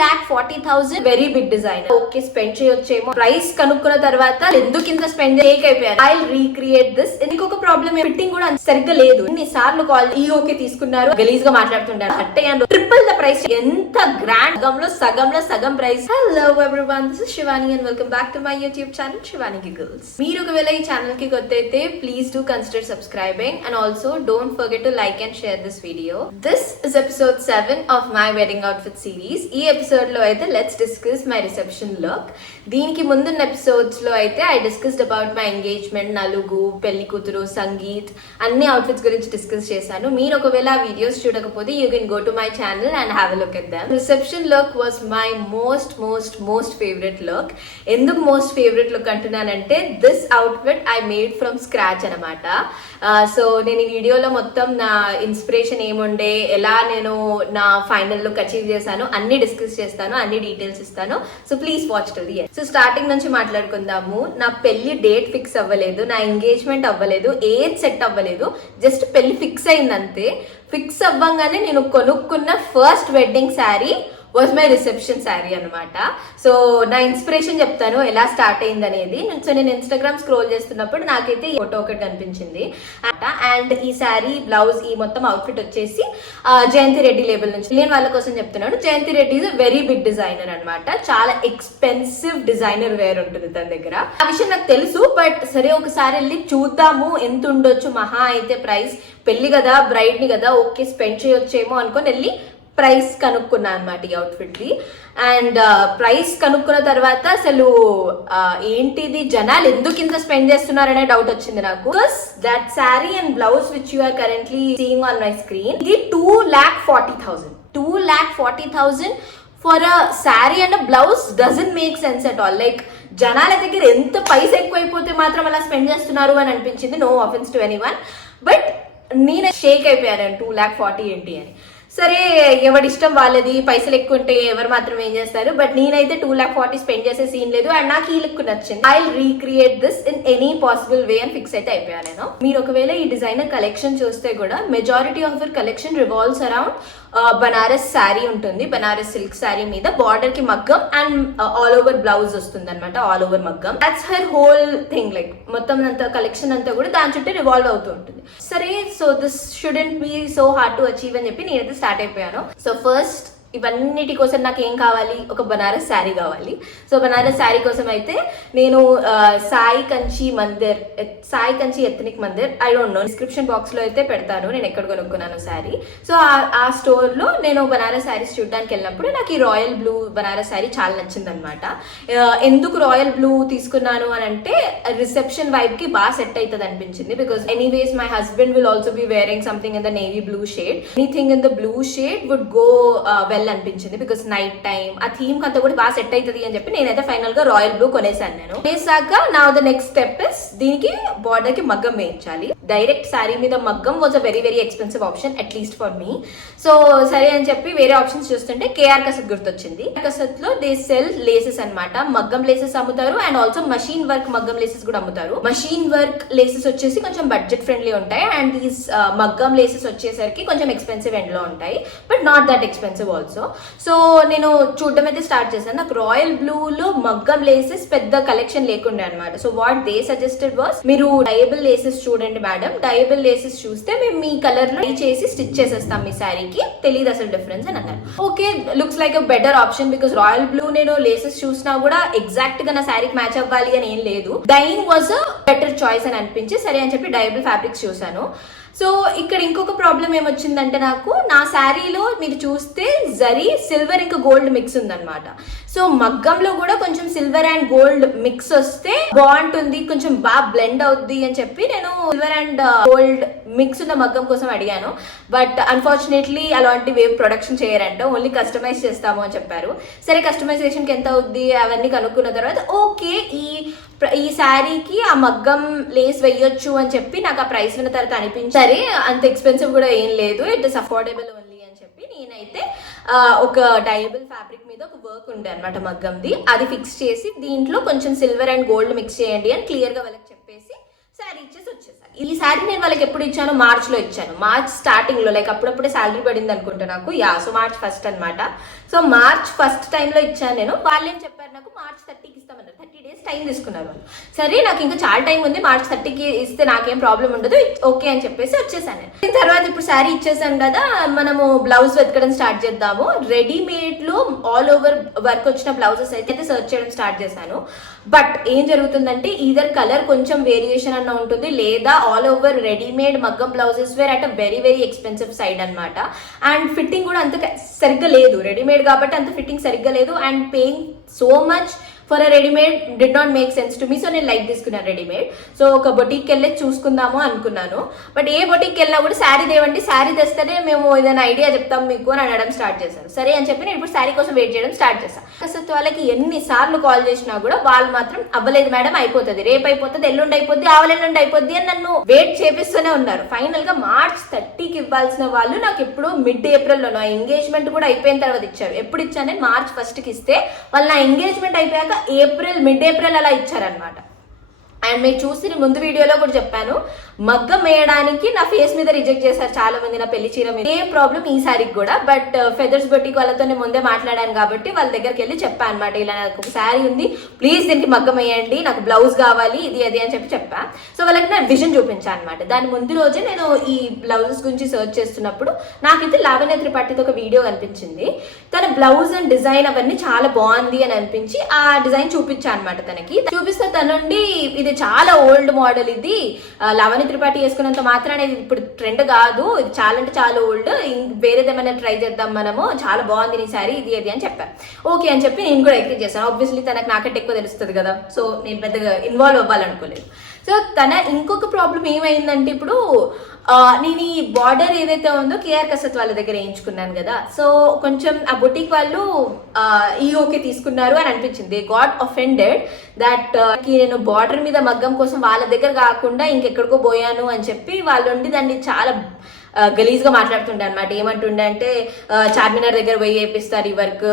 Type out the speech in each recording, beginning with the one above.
2,40,000 very big designer. Okay spend చేయొచ్చేమో, price కనుక్కున్న తర్వాత ఎందుకు ఇంత స్పెండ్ చేయకపోయారు. I recreate this. ఇంకొక ప్రాబ్లమ్ ఫిట్టింగ్ కూడా సరిగ్గా లేదు. ఇన్ని సార్లు కాల్ ఓకే తీసుకున్నారు, గలీజ్ గా మాట్లాడుతుంటారు. కట్టేయండి ట్రిపుల్ ద ప్రైస్. ఎంత గ్రాండ్ సగంలో సగం price. Hello everyone, this is Shivani and welcome back to my YouTube channel Shivani giggles. మీరు ఒకవేళ ఈ ఛానల్ కి కొత్త అయితే please do consider subscribing and also don't forget to like and share this video. This is episode 7 of my wedding outfit series. ఈ episode లో అయితే let's discuss my reception look. దీనికి ముందున్న ఎపిసోడ్స్ లో అయితే I discussed about my engagement, నలుగు, పెళ్లి కూతురు, సంగీత్, అన్ని అవుట్ఫిట్స్ గురించి డిస్కస్ చేశాను. మీరు ఒకవేళ ఆ వీడియోస్ చూడకపోతే you can go to my channel and have a look at them. Reception look was my most favourite look. ఎందుకు మోస్ట్ ఫేవరెట్ లుక్ అంటున్నానంటే this outfit I made from scratch అనమాట. So నేను ఈ వీడియోలో మొత్తం నా ఇన్స్పిరేషన్ ఏముండే, ఎలా నేను నా ఫైనల్ లుక్ అచీవ్ చేశాను అన్ని డిస్కస్ చేస్తాను, అన్ని డీటెయిల్స్ ఇస్తాను. So please watch to the end. So starting నుంచి మాట్లాడుకుందాము. నా పెళ్లి డేట్ ఫిక్స్ అవ్వలేదు, నా ఎంగేజ్మెంట్ అవ్వలేదు, ఏజ్ సెట్ అవ్వలేదు, జస్ట్ పెళ్లి ఫిక్స్ అయింది అంతే. ఫిక్స్ అవ్వంగానే నేను కొనుక్కున్న first wedding sari was my reception sari అనమాట. సో నా ఇన్స్పిరేషన్ చెప్తాను ఎలా స్టార్ట్ అయింది అనేది. సో నేను ఇన్స్టాగ్రామ్ స్క్రోల్ చేస్తున్నప్పుడు నాకైతే ఈ ఫోటో ఒకటి కనిపించింది. అండ్ ఈ శారీ, బ్లౌజ్, ఈ మొత్తం అవుట్ఫిట్ వచ్చేసి జయంతి రెడ్డి లేబుల్ నుంచి. నేను వాళ్ళ కోసం చెప్తున్నాను. Jayanthi Reddy is very big designer అనమాట. చాలా ఎక్స్పెన్సివ్ డిజైనర్ వేర్ ఉంటుంది తన దగ్గర. ఆ విషయం నాకు తెలుసు, బట్ సరే ఒకసారి వెళ్ళి చూద్దాము ఎంత ఉండొచ్చు, మహా అయితే ప్రైస్. పెళ్లి కదా, బ్రైడ్ ని కదా, ఓకే స్పెండ్ చేయొచ్చేమో అనుకొని వెళ్ళి ప్రైస్ కనుక్కున్నా అనమాట ఈ అవుట్ఫిట్ కి. అండ్ ప్రైస్ కనుక్కున్న తర్వాత అసలు ఏంటిది, జనాలు ఎందుకు ఇంత స్పెండ్ చేస్తున్నారనే డౌట్ వచ్చింది నాకు. Because that sari and blouse which you are currently seeing on my screen, ఇది 2,40,000. 2,40,000 for a sari and a blouse doesn't make sense at all. Like జనాల దగ్గర ఎంత పైసా ఎక్కువైపోతే మాత్రం అలా స్పెండ్ చేస్తున్నారు అని అనిపించింది. No offence to anyone, but నేను షేక్ అయిపోయాను 2,40,000 ఏంటి అని. సరే ఎవడిష్టం వాళ్ళది, పైసలు ఎక్కువ ఉంటే ఎవరు మాత్రం ఏం చేస్తారు. బట్ నేనైతే 2,40,000 స్పెండ్ చేసే సీన్ లేదు. అండ్ నాకు ఈ లుక్ నచ్చింది. I recreate this in any possible way అని ఫిక్స్ అయితే అయిపోయాను నేను. మీరు ఒకవేళ ఈ డిజైనర్ కలెక్షన్ చూస్తే కూడా majority of your collection revolves around Banaras sari ఉంటుంది. బనారస్ సిల్క్ శారీ మీద బార్డర్ కి మగ్గం అండ్ ఆల్ ఓవర్ బ్లౌజ్ వస్తుంది అనమాట. ఆల్ ఓవర్ మగ్గం, that's her whole thing. Like మొత్తం అంతా కలెక్షన్ అంతా కూడా దాని చుట్టూ రివాల్వ్ అవుతూ ఉంటుంది. సరే, so this shouldn't be so hard to achieve అని చెప్పి నేనైతే స్టార్ట్ అయిపోయాను. సో ఫస్ట్ ఇవన్నిటి కోసం నాకు ఏం కావాలి, ఒక బనారస్ శారీ కావాలి. సో బనారస్ శారీ కోసం అయితే నేను Sai Kanchi ethnic Mandir, I don't know, description box లో అయితే పెడతాను నేను ఎక్కడ కొనుక్కున్నాను శారీ. సో ఆ స్టోర్ లో నేను బనారస్ శారీస్ చూడడానికి వెళ్ళినప్పుడు నాకు ఈ రాయల్ బ్లూ బనారస్ శారీ చాలా నచ్చింది అనమాట. ఎందుకు రాయల్ బ్లూ తీసుకున్నాను అని అంటే రిసెప్షన్ వైబ్ కి బాగా సెట్ అవుతుంది అనిపించింది. Because anyways my husband will also be wearing something in the navy blue shade. Anything in the blue shade would go అనిపించింది. బికాస్ నైట్ టైం ఆ థీమ్ అంతా కూడా బాగా సెట్ అవుతుంది అని చెప్పి నేనైతే ఫైనల్ గా రాయల్ బ్లూ కొనేసాను. నేను కొనేసాక నా ద నెక్స్ట్ స్టెప్ ఇస్ దీనికి బార్డర్ కి మగ్గం వేయించాలి. డైరెక్ట్ శారీ మీద మగ్గం was a very expensive option, at least for me. So సరే అని చెప్పి వేరే ఆప్షన్స్ చూస్తుంటే కేఆర్ కసత్ గుర్తొచ్చింది. కసత్ లో దే సెల్ లేసెస్ అనమాట. మగ్గం లేసెస్ అమ్ముతారు అండ్ ఆల్సో మషీన్ వర్క్ మగ్గం లేసెస్ కూడా అమ్ముతారు. మషీన్ వర్క్ లేసెస్ వచ్చేసి కొంచెం బడ్జెట్ ఫ్రెండ్లీ ఉంటాయి అండ్ దీస్ మగ్గం లేసెస్ వచ్చేసరికి కొంచెం ఎక్స్పెన్సివ్ ఎండ్ లో ఉంటాయి, but not that expensive also. So నేను చూడడం అయితే స్టార్ట్ చేశాను. నాకు రాయల్ బ్లూ లో మగ్గం లేసెస్ పెద్ద కలెక్షన్ లేకుండే అనమాట. So what they suggested was, మీరు డయబుల్ లేసెస్ చూడండి మేడం, డయబుల్ లేసెస్ చూస్తే మేము మీ కలర్ లో చేసి స్టిచ్ చేసేస్తాం మీ శారీకి, తెలియదు అసలు డిఫరెన్స్ అని అన్నారు. Okay, looks like a better option. Because royal blue నేను లేసెస్ చూసినా కూడా ఎగ్జాక్ట్ గా నా శారీకి మ్యాచ్ అవ్వాలి అని ఏం లేదు. Dyeing was a better choice అని అనిపించి సరే అని చెప్పి డయబుల్ ఫ్యాబ్రిక్స్ చూసాను. సో ఇక్కడ ఇంకొక ప్రాబ్లం ఏమొచ్చిందంటే నాకు, నా శారీలో మీరు చూస్తే జరీ సిల్వర్ ఇంకా గోల్డ్ మిక్స్ ఉందన్నమాట. సో మగ్గంలో కూడా కొంచెం సిల్వర్ అండ్ గోల్డ్ మిక్స్ వస్తే బాగుంటుంది, కొంచెం బాగా బ్లెండ్ అవుద్ది అని చెప్పి నేను సిల్వర్ అండ్ గోల్డ్ మిక్స్ ఉన్న మగ్గం కోసం అడిగాను. బట్ అన్ఫార్చునేట్లీ అలాంటి వేవ్ ప్రొడక్షన్ చేయరంట, ఓన్లీ కస్టమైజ్ చేస్తాము అని చెప్పారు. సరే కస్టమైజేషన్ కి ఎంత అవుద్ది అవన్నీ కనుక్కున్న తర్వాత ఓకే ఈ శారీకి ఆ మగ్గం లేస్ వేయొచ్చు అని చెప్పి నాకు ఆ ప్రైస్ విన్న తర్వాత అనిపించింది. సరే అంత ఎక్స్పెన్సివ్ కూడా ఏం లేదు, ఇట్ ఇస్ అఫోర్డబుల్ ఓన్లీ అని చెప్పి నేనైతే ఒక డయబుల్ ఫ్యాబ్రిక్ మీద ఒక వర్క్ ఉండే అనమాట మగ్గంది, అది ఫిక్స్ చేసి దీంట్లో కొంచెం సిల్వర్ అండ్ గోల్డ్ మిక్స్ చేయండి అని క్లియర్ గా వాళ్ళకి చెప్పేసి శారీ ఇచ్చేసి వచ్చేసాను. ఈ శారీ నేను వాళ్ళకి ఎప్పుడు ఇచ్చాను, మార్చ్ లో ఇచ్చాను. మార్చ్ స్టార్టింగ్ లో, లైక్ అప్పుడప్పుడే శాలరీ పడింది అనుకుంటా నాకు. సో మార్చ్ 1 అనమాట. సో మార్చ్ 1 టైంలో ఇచ్చాను నేను. వాళ్ళు ఏం చెప్పారు, నాకు మార్చ్ 30కి ఇస్తామన్నారు. 30 days టైం తీసుకున్నారు వాళ్ళు. సరే నాకు ఇంకా చాలా టైం ఉంది, మార్చ్ 30కి ఇస్తే నాకేం ప్రాబ్లం ఉండదు, ఓకే అని చెప్పేసి వచ్చేసాను నేను. దీని తర్వాత ఇప్పుడు శారీ ఇచ్చేసాను కదా, మనము బ్లౌజ్ వెతకడం స్టార్ట్ చేద్దాము. రెడీమేడ్ లో ఆల్ ఓవర్ వర్క్ వచ్చిన బ్లౌజెస్ అయితే సర్చ్ చేయడం స్టార్ట్ చేశాను. బట్ ఏం జరుగుతుందంటే, ఈదర్ కలర్ కొంచెం వేరియేషన్ అన్న ఉంటుంది, లేదా ఆల్ ఓవర్ రెడీమేడ్ మగ్గం blouses were at a very very expensive side అనమాట. అండ్ ఫిట్టింగ్ కూడా అంత సరిగ్గా లేదు, రెడీమేడ్ కాబట్టి అంత ఫిట్టింగ్ సరిగ్గా లేదు. And paying so much for a readymade did not make sense to me. So నేను లైట్ తీసుకున్నాను రెడీమేడ్. సో ఒక బొటిక్కి వెళ్ళి చూసుకుందాము అనుకున్నాను. బట్ ఏ బొటిక్కి వెళ్ళినా కూడా శారీ దేవండి, శారీ తెస్తేనే మేము ఏదైనా ఐడియా చెప్తాం మీకు అని అనడం స్టార్ట్ చేశారు. సరే అని చెప్పి నేను ఇప్పుడు శారీ కోసం వెయిట్ చేయడం స్టార్ట్ చేశాను. అసలు వాళ్ళకి ఎన్నిసార్లు కాల్ చేసినా కూడా వాళ్ళు మాత్రం అవ్వలేదు మేడం, అయిపోతుంది, రేపు అయిపోతుంది, ఎల్లుండి అయిపోద్ది, ఆవలెల్లుండి అయిపోద్ది అని నన్ను వెయిట్ చేపిస్తూనే ఉన్నారు. ఫైనల్ గా మార్చ్ 30కి ఇవ్వాల్సిన వాళ్ళు నాకు ఎప్పుడు మిడ్ ఏప్రిల్లో, నా ఎంగేజ్మెంట్ కూడా అయిపోయిన తర్వాత ఇచ్చారు. ఎప్పుడు ఇచ్చాను నేను, మార్చ్ 1కి ఇస్తే వాళ్ళు నా ఎంగేజ్మెంట్ అయిపోయాక మిడ్ ఏప్రిల్ అలా ఇచ్చారనమాట. అండ్ మీరు చూసి ముందు వీడియోలో కూడా చెప్పాను, మగ్గం వేయడానికి నా ఫేస్ మీద రిజెక్ట్ చేశారు చాలా మంది, నా పెళ్లి చీర మీద. ఏ ప్రాబ్లం ఈ సారికి కూడా. బట్ ఫెదర్స్ బొటిక్ వాళ్ళతో నేను ముందే మాట్లాడాను కాబట్టి వాళ్ళ దగ్గరికి వెళ్ళి చెప్పాను అనమాట, ఇలా నాకు ఒక శారీ ఉంది, ప్లీజ్ దీనికి మగ్గం వేయండి, నాకు బ్లౌజ్ కావాలి, ఇది అది అని చెప్పా. సో వాళ్ళకి నేను విజన్ చూపించాను అనమాట. దాని ముందు రోజే నేను ఈ బ్లౌజెస్ గురించి సర్చ్ చేస్తున్నప్పుడు నాకైతే లావణ్య త్రిపాఠితో ఒక వీడియో కనిపించింది. తన బ్లౌజ్ అండ్ డిజైన్ అవన్నీ చాలా బాగుంది అని అనిపించి ఆ డిజైన్ చూపించాను అనమాట తనకి. చూపిస్తే తనుండి, ఇది చాలా ఓల్డ్ మోడల్, ఇది లావణ్య త్రిపాఠి వేసుకున్నంత మాత్రాన ఇది ఇప్పుడు ట్రెండ్ కాదు, ఇది చాలా అంటే చాలా ఓల్డ్, వేరేదేమైనా ట్రై చేద్దాం మనము, చాలా బాగుంది నీ శారీ, ఇది అది అని చెప్పాను. ఓకే అని చెప్పి నేను కూడా అగ్రీ చేశాను. ఆబ్వియస్లీ తనకు నాకంటే ఎక్కువ తెలుస్తుంది కదా, సో నేను పెద్దగా ఇన్వాల్వ్ అవ్వాలనుకోలేదు. సో తన ఇంకొక ప్రాబ్లం ఏమైందంటే, ఇప్పుడు నేను ఈ బార్డర్ ఏదైతే ఉందో కేఆర్ కసత్ వాళ్ళ దగ్గర వేయించుకున్నాను కదా, సో కొంచెం ఆ బొటిక్ వాళ్ళు ఈఓకే తీసుకున్నారు అని అనిపించింది. దే గాట్ అఫెండెడ్ దట్ నేను బార్డర్ మీద మగ్గం కోసం వాళ్ళ దగ్గర కాకుండా ఇంకెక్కడికో పోయాను అని చెప్పి వాళ్ళు దాన్ని చాలా గలీజ్ గా మాట్లాడుతుండే అనమాట. ఏమంటుండే అంటే, చార్మినార్ దగ్గర పోయి వేపిస్తారు ఈ వర్క్,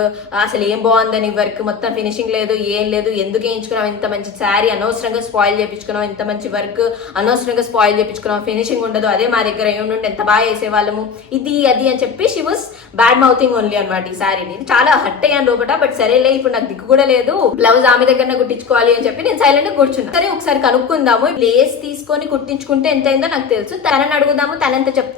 అసలు ఏం బాగుందని వర్క్, మొత్తం ఫినిషింగ్ లేదు, ఏం లేదు, ఎందుకు వేయించుకున్నాం ఇంత మంచి శారీ, అనవసరంగా స్పాయిల్ చేయించుకున్నాం, ఇంత మంచి వర్క్ అనవసరంగా స్పాయిల్ చేయించుకున్నాం, ఫినిషింగ్ ఉండదు, అదే మా దగ్గర ఏముండే ఎంత బాగా వేసేవాళ్ళము, ఇది అది అని చెప్పి she was bad mouthing only అనమాట ఈ శారీని. చాలా హట్ అయ్యాను లోపల. బట్ సరేలే, ఇప్పుడు నాకు దిక్కు కూడా లేదు, బ్లౌజ్ ఆమె దగ్గర కుట్టించుకోవాలి అని చెప్పి నేను సైలెంట్ గా కూర్చున్నా. సరే ఒకసారి కనుక్కుందాము, లేస్ తీసుకొని కుట్టించుకుంటే ఎంత అయిందో నాకు తెలుసు, తనని అడుగుదాము,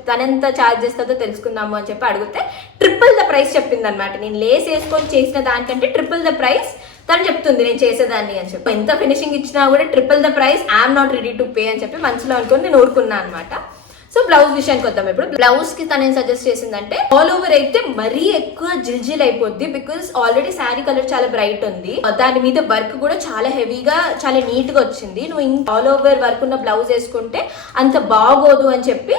తనెంత ఛార్జ్ చేస్తుందో తెలుసుకుందాము అని చెప్పి అడిగితే ట్రిపుల్ ద ప్రైస్ చెప్పింది అనమాట. నేను లేస్ వేసుకొని చేసిన దానికంటే ట్రిపుల్ ద ప్రైస్ తను చెప్తుంది నేను చేసేదాన్ని అని చెప్పి. ఎంత ఫినిషింగ్ ఇచ్చినా కూడా triple the price, I'm not ready to pay అని చెప్పి మనసులో అనుకుని నేను ఊరుకున్నా అనమాట. సో బ్లౌజ్ విషయానికి వద్దాం. ఇప్పుడు బ్లౌజ్ కి తను ఏం సజెస్ట్ చేసిందంటే, ఆల్ ఓవర్ అయితే మరీ ఎక్కువ జిల్జిల్ అయిపోద్ది, బికాస్ ఆల్రెడీ శారీ కలర్ చాలా బ్రైట్ ఉంది, దాని మీద వర్క్ కూడా చాలా హెవీగా చాలా నీట్ గా వచ్చింది, నువ్వు ఆల్ ఓవర్ వర్క్ ఉన్న బ్లౌజ్ వేసుకుంటే అంత బాగోదు అని చెప్పి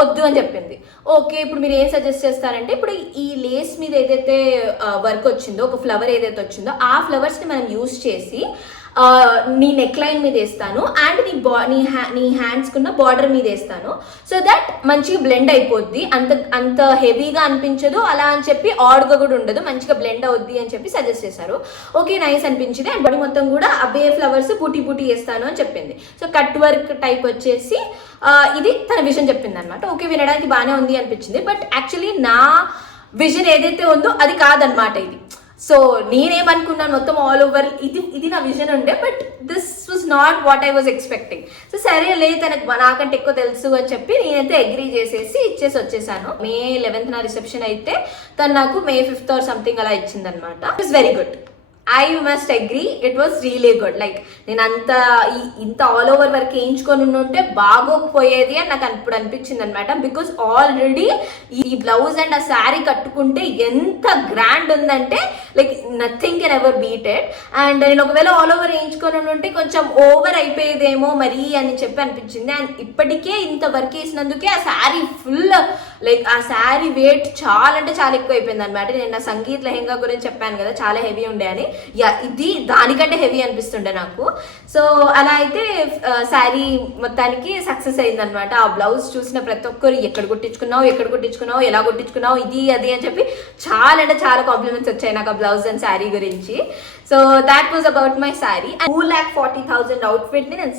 వద్దు అని చెప్పింది. ఓకే, ఇప్పుడు మీరు ఏం సజెస్ట్ చేస్తారంటే, ఇప్పుడు ఈ లేస్ మీద ఏదైతే వర్క్ వచ్చిందో, ఒక ఫ్లవర్ ఏదైతే వచ్చిందో ఆ ఫ్లవర్స్ ని మనం యూజ్ చేసి నీ నెక్ లైన్ మీద వేస్తాను అండ్ నీ హ్యాండ్స్ కున్న బార్డర్ మీద వేస్తాను, సో దట్ మంచిగా బ్లెండ్ అయిపోద్ది, అంత హెవీగా అనిపించదు అలా అని చెప్పి, ఆడ్గా కూడా ఉండదు, మంచిగా బ్లెండ్ అవుద్ది అని చెప్పి సజెస్ట్ చేశారు. ఓకే, నైస్ అనిపించింది. అండ్ బాడీ మొత్తం కూడా అవే ఫ్లవర్స్ బూటీ బూటీ వేస్తాను అని చెప్పింది. సో కట్ వర్క్ టైప్ వచ్చేసి ఇది తన విజన్ చెప్పింది అనమాట. ఓకే, వినడానికి బాగానే ఉంది అనిపించింది. బట్ యాక్చువల్లీ నా విజన్ ఏదైతే ఉందో అది కాదనమాట ఇది. సో నేనేమనుకున్నాను, మొత్తం ఆల్ ఓవర్ ఇది నా విజన్ ఉండే, but this was not what I was expecting. So సరే లే, తనకు నాకంటే ఎక్కువ తెలుసు అని చెప్పి నేనైతే అగ్రీ చేసేసి ఇచ్చేసి వచ్చేసాను. May 11th నా రిసెప్షన్ అయితే తను నాకు May 5th or సంథింగ్ అలా ఇచ్చిందనమాట. It was very good, I must agree, it was really good. Like నేను ఇంత ఆల్ ఓవర్ వర్క్ వేయించుకొని ఉంటే బాగోకపోయేది అని నాకు ఇప్పుడు అనిపించింది అనమాట. బికాస్ ఆల్రెడీ ఈ బ్లౌజ్ అండ్ ఆ శారీ కట్టుకుంటే ఎంత గ్రాండ్ ఉందంటే, like nothing can ever beat it. And నేను ఒకవేళ ఆల్ ఓవర్ వేయించుకొని ఉంటే కొంచెం ఓవర్ అయిపోయేదేమో మరి అని చెప్పి అనిపించింది. అండ్ ఇప్పటికే ఇంత వర్క్ వేసినందుకే ఆ శారీ ఫుల్, లైక్ ఆ శారీ వెయిట్ చాలా అంటే చాలా ఎక్కువ అయిపోయింది అనమాట. నేను నా సంగీత్ లెహెంగా గురించి చెప్పాను కదా, చాలా హెవీ ఉండే అని, ఇది దానికంటే హెవీ అనిపిస్తుండే నాకు. సో అలా అయితే శారీ మొత్తానికి సక్సెస్ అయింది అనమాట. ఆ బ్లౌజ్ చూసిన ప్రతి ఒక్కరు ఎక్కడ కుట్టించుకున్నావు, ఎలా కుట్టించుకున్నావు, ఇది అది అని చెప్పి చాలా అంటే చాలా కాంప్లిమెంట్స్ వచ్చాయి నాకు ఆ బ్లౌజ్ అండ్ శారీ గురించి. So that was about my sari. 2,40,000 outfit ని నేను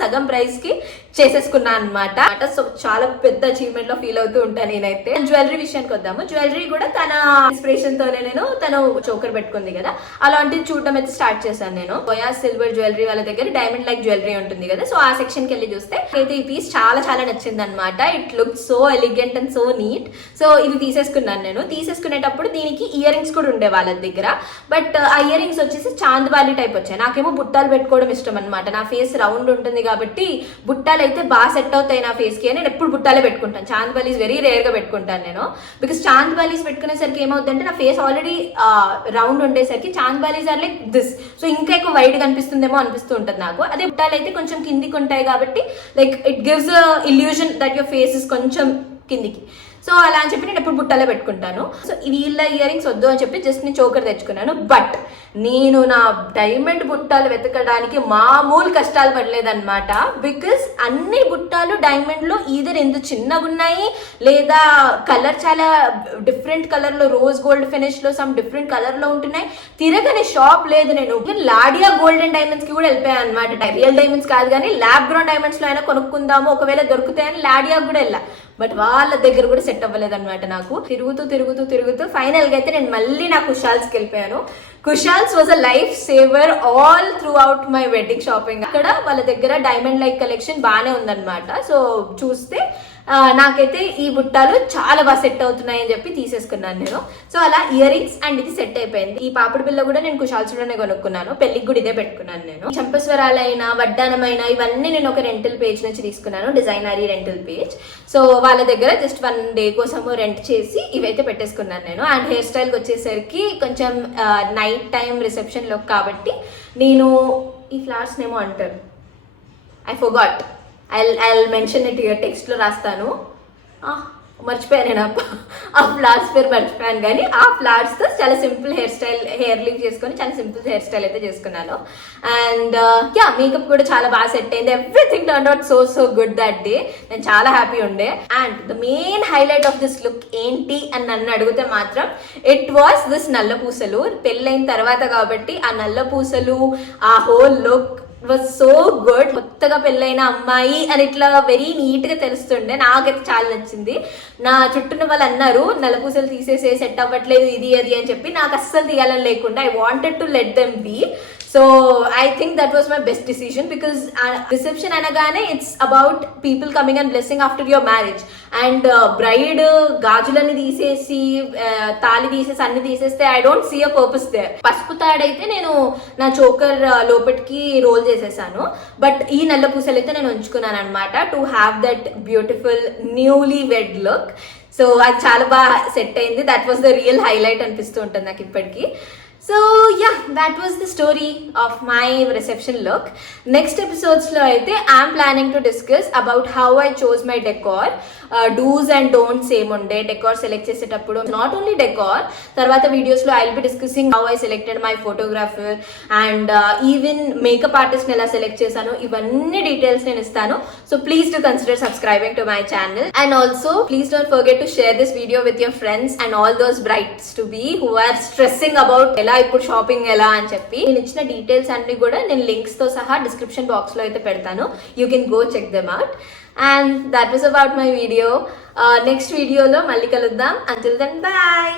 సగం ప్రైస్ కి చేసేసుకున్నాను అనమాట. సో చాలా పెద్ద అచీవ్మెంట్ లో ఫీల్ అవుతూ ఉంటాను నేనైతే. జ్యువెలరీ విషయానికి వద్దాము. జ్యువెలరీ కూడా తన ఇన్స్పిరేషన్ తోనే తను చోకర్ పెట్టుకుంది కదా, అలాంటిది చూడడం అయితే స్టార్ట్ చేశాను నేను. బోయా సిల్వర్ జ్యువెలరీ వాళ్ళ దగ్గర డైమండ్ లైక్ జ్యువెలరీ ఉంటుంది కదా, సో ఆ సెక్షన్ కి వెళ్ళి చూస్తే అయితే ఈ పీస్ చాలా నచ్చింది అనమాట. It look so elegant and so neat. So ఇది తీసేసుకున్నాను నేను. తీసేసుకునేటప్పుడు దీనికి ఇయర్ రింగ్స్ కూడా ఉండే వాళ్ళ దగ్గర, బట్ ఆ ఇయర్ రింగ్స్ వచ్చేసి చాందబాలి టైప్ వచ్చాయి. నాకేమో బుట్టాలు పెట్టుకోవడం ఇష్టం అనమాట. నా ఫేస్ రౌండ్ ఉంటుంది కాబట్టి బుట్టాలు అయితే బాగా సెట్ అవుతాయి నా ఫేస్ కి. నేను ఎప్పుడు బుట్టాలే పెట్టుకుంటాను. చాందబాలీస్ వెరీ రేర్ గా పెట్టుకుంటాను నేను. బికాస్ చాందబాలీస్ పెట్టుకునేసరికి ఏమవుతుందంటే నా ఫేస్ ఆల్రెడీ రౌండ్ ఉండేసరికి చాందబాలీస్ ఆర్ లైక్ దిస్. సో ఇంకా ఎక్కువ వైడ్ కనిపిస్తుందేమో అనిపిస్తూ ఉంటుంది నాకు. అదే బుట్టాలు అయితే కొంచెం కిందికి ఉంటాయి కాబట్టి like it gives illusion that your face is కొంచెం కిందికి. సో అలా అని చెప్పి నేను ఎప్పుడు బుట్టాలే పెట్టుకుంటాను. సో వీళ్ళ ఇయర్ రింగ్స్ వద్దు అని చెప్పి జస్ట్ నేను చోకర్ తెచ్చుకున్నాను. బట్ నేను నా డైమండ్ బుట్టాలు వెతకడానికి మామూలు కష్టాలు పడలేదన్నమాట. బికాస్ అన్ని బుట్టాలు డైమండ్ లో ఈధర్ ఎందుకు చిన్నగా ఉన్నాయి, లేదా కలర్ చాలా డిఫరెంట్ కలర్ లో, రోజ్ గోల్డ్ ఫినిష్ లో సమ్ డిఫరెంట్ కలర్ లో ఉంటున్నాయి. తిరగని షాప్ లేదు. నేను లాడియా గోల్డ్ అండ్ డైమండ్స్ కి కూడా వెళ్ళిపోయాను అనమాట. రియల్ డైమండ్స్ కాదు కానీ ల్యాబ్ గ్రౌండ్ డైమండ్స్ లో అయినా కొనుక్కుందాము ఒకవేళ దొరుకుతాయని లాడియా కూడా వెళ్ళా. బట్ వాళ్ళ దగ్గర కూడా సెట్ అవ్వలేదన్నమాట నాకు. తిరుగుతూ ఫైనల్ గా అయితే నేను మళ్ళీ నా కుషాల్స్కి వెళ్ళిపోయాను. Kushal's was a life saver all throughout my wedding shopping. అక్కడ వాళ్ళ దగ్గర డైమండ్ లైక్ కలెక్షన్ బాగానే ఉందన్నమాట. సో చూస్తే నాకైతే ఈ బుట్టాలు చాలా బాగా సెట్ అవుతున్నాయి అని చెప్పి తీసేసుకున్నాను నేను. సో అలా ఇయర్ రింగ్స్ అండ్ ఇది సెట్ అయిపోయింది. ఈ పాపిడి బిల్ల కూడా నేను కుషాల్స్లోనే కొనుక్కున్నాను. పెళ్లికి కూడా ఇదే పెట్టుకున్నాను నేను. చంపస్వరాలైన, వడ్డానమైన ఇవన్నీ నేను ఒక రెంటల్ పేజ్ నుంచి తీసుకున్నాను, డిజైనరీ రెంటల్ పేజ్. సో వాళ్ళ దగ్గర జస్ట్ 1 డే కోసము రెంట్ చేసి ఇవైతే పెట్టేసుకున్నాను నేను. అండ్ హెయిర్ స్టైల్కి వచ్చేసరికి కొంచెం నైట్ టైం రిసెప్షన్ లుక్ కాబట్టి నేను ఈ ఫ్లవర్స్ ఏమో అంటారు, I forgot, I'll mention it here, text లో రాస్తాను. మర్చిపోయాను నేను ఆ ఫ్లవర్స్ పేరు మర్చిపోయాను. కానీ ఆ ఫ్లవర్స్ తో చాలా సింపుల్ హెయిర్ లీవ్ చేసుకొని చాలా సింపుల్ హెయిర్ స్టైల్ అయితే చేసుకున్నాను. అండ్ మేకప్ కూడా చాలా బాగా సెట్ అయింది. Everything turn out so good that day. నేను చాలా హ్యాపీ ఉండే. And the main highlight of this look ఏంటి అని నన్ను అడిగితే మాత్రం ఇట్ వాస్ దిస్ నల్ల పూసలు. పెళ్ళైన తర్వాత కాబట్టి ఆ నల్ల పూసలు, ఆ whole look was so good. కొత్తగా పెళ్ళైన అమ్మాయి అని ఇట్లా వెరీ నీట్ గా తెలుస్తుండే. నాకైతే చాలా నచ్చింది. నా చుట్టూన్న వాళ్ళు అన్నారు నల్లపూసలు తీసేసే సెట్ అవ్వట్లేదు ఇది అది అని చెప్పి. నాకు అస్సలు తీయాలని లేకుండా I wanted to let them be. So I think that was my best decision. Because reception అనగానే it's about people coming and blessing after your marriage. And bride గాజులన్నీ తీసేసి తాళి తీసేసి అన్ని తీసేస్తే I don't see a purpose there. పసుపు తాడైతే నేను నా చోకర్ లోపటికి రోల్ చేసేసాను. బట్ ఈ నల్ల పూసలు అయితే నేను ఉంచుకున్నాను అనమాట to have that beautiful newly వెడ్ లుక్. సో అది చాలా బాగా సెట్ అయింది. That was the real highlight అనిపిస్తూ ఉంటుంది నాకు ఇప్పటికీ. So yeah, that was the story of my reception look. Next episodes lo aithe I am planning to discuss about how I chose my decor, do's and don'ts em unde decor select chesetappudu. Not only decor, tarvata videos lo I'll be discussing how I selected my photographer and even makeup artist ni ela select chesanu. Ivanni details nenu istanu. So please do consider subscribing to my channel, and also please don't forget to share this video with your friends and all those brides to be who are stressing about ela ఇప్పుడు shopping ఎలా అని చెప్పి. నేను ఇచ్చిన details అన్ని కూడా నేను links తో సహా డిస్క్రిప్షన్ బాక్స్ లో అయితే పెడతాను. You can go check them out. And that was about my video. Next వీడియోలో మళ్ళీ కలుద్దాం. Until then bye.